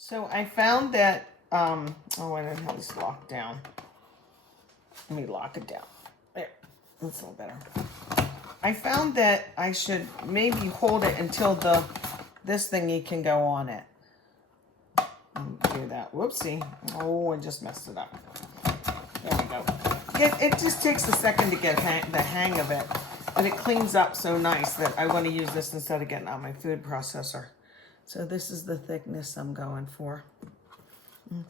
So I found that, oh, I don't have this locked down. Let me lock it down. There, that's a little better. I found that I should maybe hold it until this thingy can go on it. Do that. Whoopsie. Oh, I just messed it up. There we go. It just takes a second to get the hang of it, but it cleans up so nice that I want to use this instead of getting out my food processor. So this is the thickness I'm going for.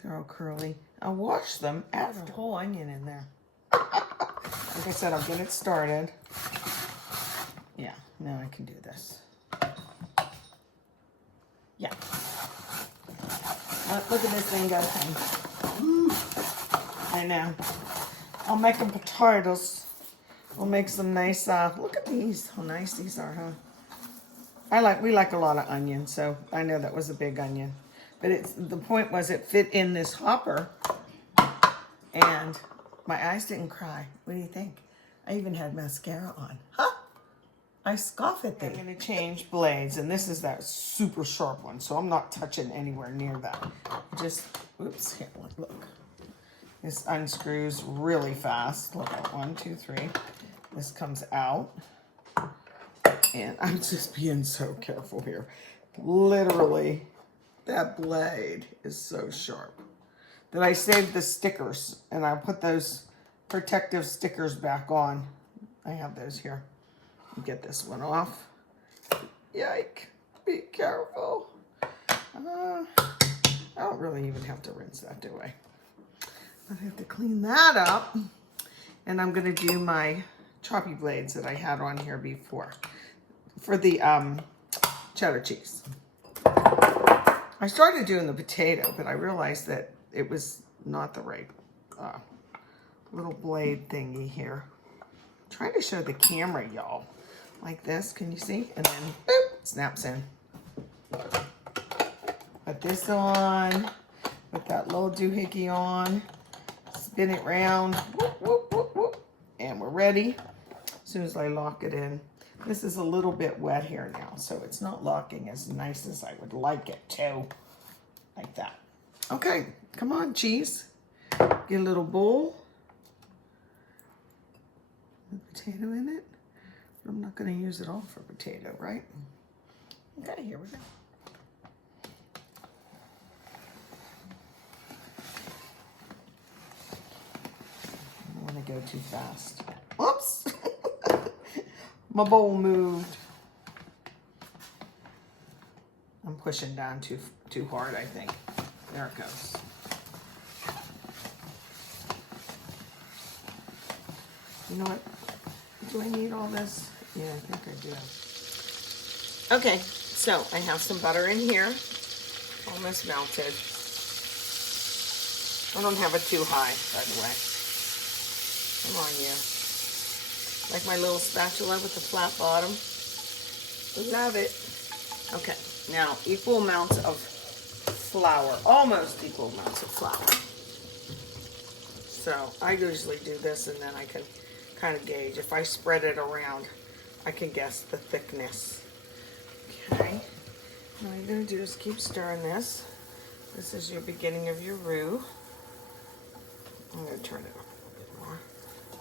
They're all curly. I'll wash them after. The whole onion in there. Like I said, I'll get it started. Yeah, now I can do this. Yeah. Look at this thing go thing. I know. I'll make them potatoes. We'll make some nice, look at these. How nice these are, huh? We like a lot of onion, so I know that was a big onion. But the point was it fit in this hopper, and my eyes didn't cry. What do you think? I even had mascara on. Huh? I scoff at them. I'm going to change blades, and this is that super sharp one, so I'm not touching anywhere near that. Just, oops, here, look. This unscrews really fast. Look at 1, 2, 3. This comes out. And I'm just being so careful here. Literally, that blade is so sharp that I saved the stickers, and I put those protective stickers back on. I have those here. Get this one off. Yike. Be careful. I don't really even have to rinse that, do I? I have to clean that up. And I'm going to do my choppy blades that I had on here before for the cheddar cheese. I started doing the potato, but I realized that it was not the right little blade thingy here. I'm trying to show the camera, y'all. Like this, can you see? And then, boop, snaps in. Put this on. Put that little doohickey on. Spin it round. Whoop, whoop, whoop, whoop. And we're ready. As soon as I lock it in. This is a little bit wet here now, so it's not locking as nice as I would like it to. Like that. Okay, come on, cheese. Get a little bowl. The potato in it. I'm not going to use it all for potato, right? Okay, here we go. I don't want to go too fast. Whoops! My bowl moved. I'm pushing down too hard, I think. There it goes. You know what? Do I need all this? Yeah, I think I do. Okay, so I have some butter in here. Almost melted. I don't have it too high, by the way. Come on, you. Like my little spatula with the flat bottom. Love it. Okay, now equal amounts of flour. Almost equal amounts of flour. So I usually do this, and then I can kind of gauge. If I spread it around, I can guess the thickness. Okay. All you're going to do is keep stirring this. This is your beginning of your roux. I'm going to turn it up a little bit more.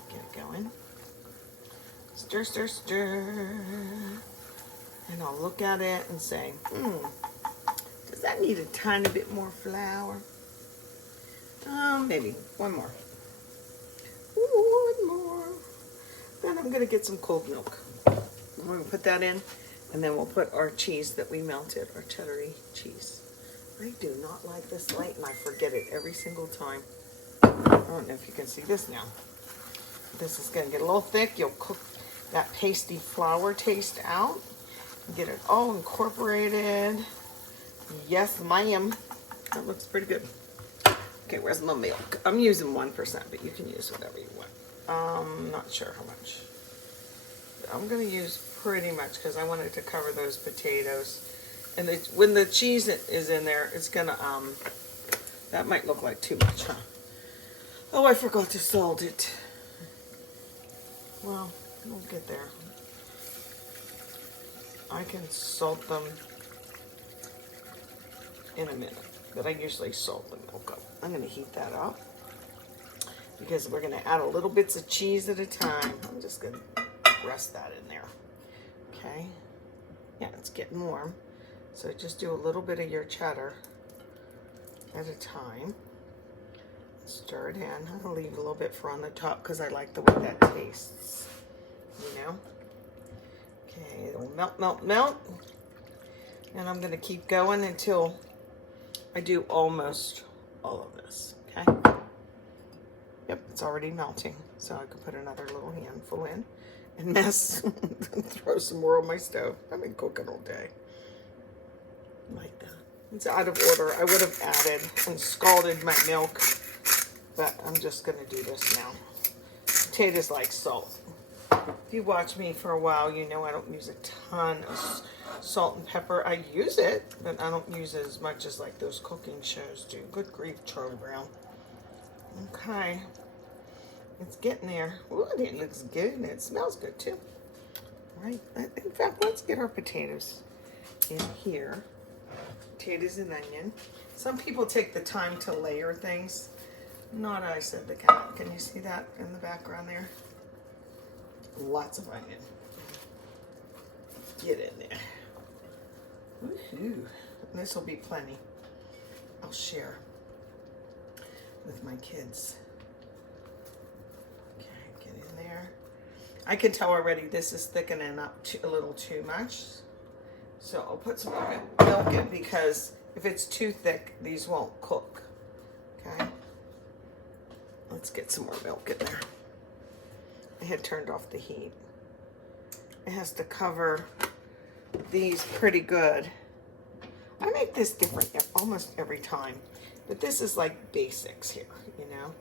Get it going. Stir, stir, stir. And I'll look at it and say, does that need a tiny bit more flour? Maybe one more. One more. Then I'm going to get some cold milk. We're going to put that in, and then we'll put our cheese that we melted, our cheddar cheese. I do not like this light, and I forget it every single time. I don't know if you can see this now. This is going to get a little thick. You'll cook that pasty flour taste out. Get it all incorporated. Yes, ma'am. That looks pretty good. Okay, where's my milk? I'm using 1%, but you can use whatever you want. Not sure how much. But I'm going to use pretty much because I want it to cover those potatoes. And when the cheese is in there, it's going to, that might look like too much, huh? Oh, I forgot to salt it. Well, we'll get there. I can salt them in a minute. but I usually salt the milk up. I'm going to heat that up because we're going to add a little bits of cheese at a time. I'm just going to rest that in there. Okay. Yeah, it's getting warm. So just do a little bit of your cheddar at a time. Stir it in. I'm going to leave a little bit for on the top because I like the way that tastes. You know? Okay, it'll melt, melt, melt. And I'm going to keep going until I do almost all of this. Okay? Yep, it's already melting. So I can put another little handful in and mess and throw some more on my stove. I've been cooking all day. Like that. It's out of order. I would have added and scalded my milk, but I'm just going to do this now. Potatoes like salt. If you watch me for a while, you know I don't use a ton of salt and pepper. I use it, but I don't use it as much as like those cooking shows do. Good grief, Charlie Brown. Okay. It's getting there. Ooh, it looks good and it smells good too. Right. In fact, let's get our potatoes in here. Potatoes and onion. Some people take the time to layer things. Not I said the cat. Can you see that in the background there? Lots of onion. Get in there. Woohoo. This will be plenty. I'll share with my kids. Okay, get in there. I can tell already this is thickening up a little too much. So I'll put some more milk in because if it's too thick, these won't cook. Okay. Let's get some more milk in there. I had turned off the heat. It has to cover these pretty good. I make this different almost every time, but this is like basics here, you know.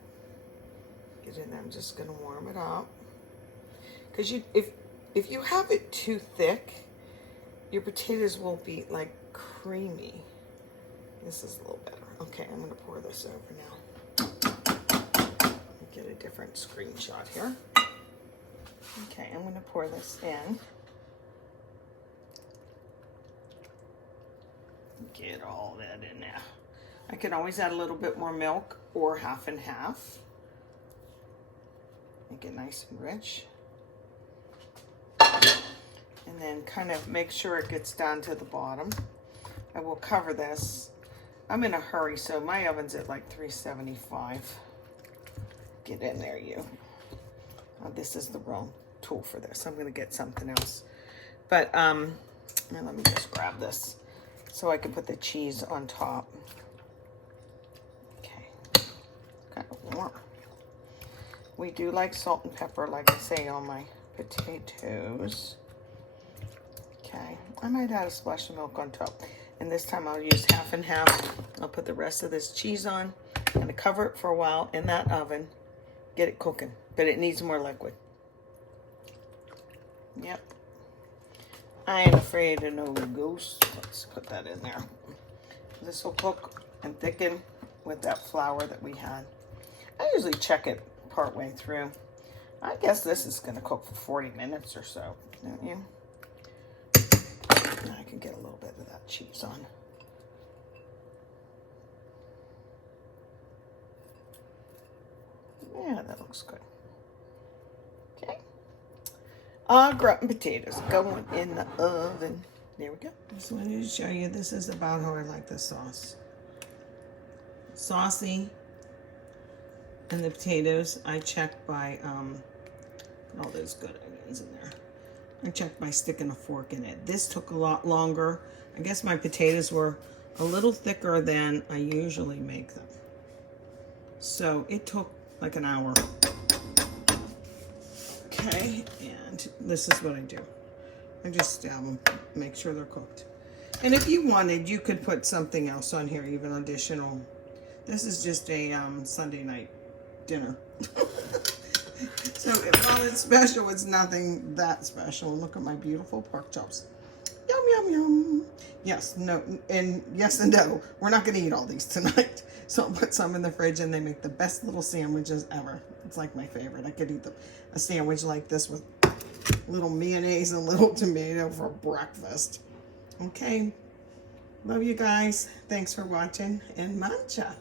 Get in there. I'm just gonna warm it up because if you have it too thick, your potatoes won't be like creamy. This is a little better. Okay, I'm gonna pour this over now. Get a different screenshot here. Okay, I'm gonna pour this in. Get all that in there. I can always add a little bit more milk or half and half. Make it nice and rich. And then kind of make sure it gets down to the bottom. I will cover this. I'm in a hurry, so my oven's at like 375. Get in there, you. Oh, this is the wrong tool for this. I'm going to get something else. But now let me just grab this so I can put the cheese on top. Okay. Kind of warm. We do like salt and pepper, like I say, on my potatoes. Okay. I might add a splash of milk on top. And this time I'll use half and half. I'll put the rest of this cheese on. I'm going to cover it for a while in that oven. Get it cooking, but it needs more liquid. Yep. I ain't afraid of no ghosts. Let's put that in there. This will cook and thicken with that flour that we had. I usually check it partway through. I guess this is going to cook for 40 minutes or so, don't you? I can get a little bit of that cheese on. Yeah, that looks good. Okay. Gratin potatoes going in the oven. There we go. Just wanted to show you, this is about how I like the sauce. Saucy. And the potatoes, I check by, all those good onions in there. I check by sticking a fork in it. This took a lot longer. I guess my potatoes were a little thicker than I usually make them. So it took like an hour. Okay, and this is what I do. I just stab them, make sure they're cooked. And if you wanted, you could put something else on here, even additional. This is just a Sunday night dinner. So while it's special, it's nothing that special. Look at my beautiful pork chops. Yum, yum, yum. Yes, no, and yes and no. We're not going to eat all these tonight. So I'll put some in the fridge, and they make the best little sandwiches ever. It's like my favorite. I could eat a sandwich like this with little mayonnaise and little tomato for breakfast. Okay. Love you guys. Thanks for watching, and matcha.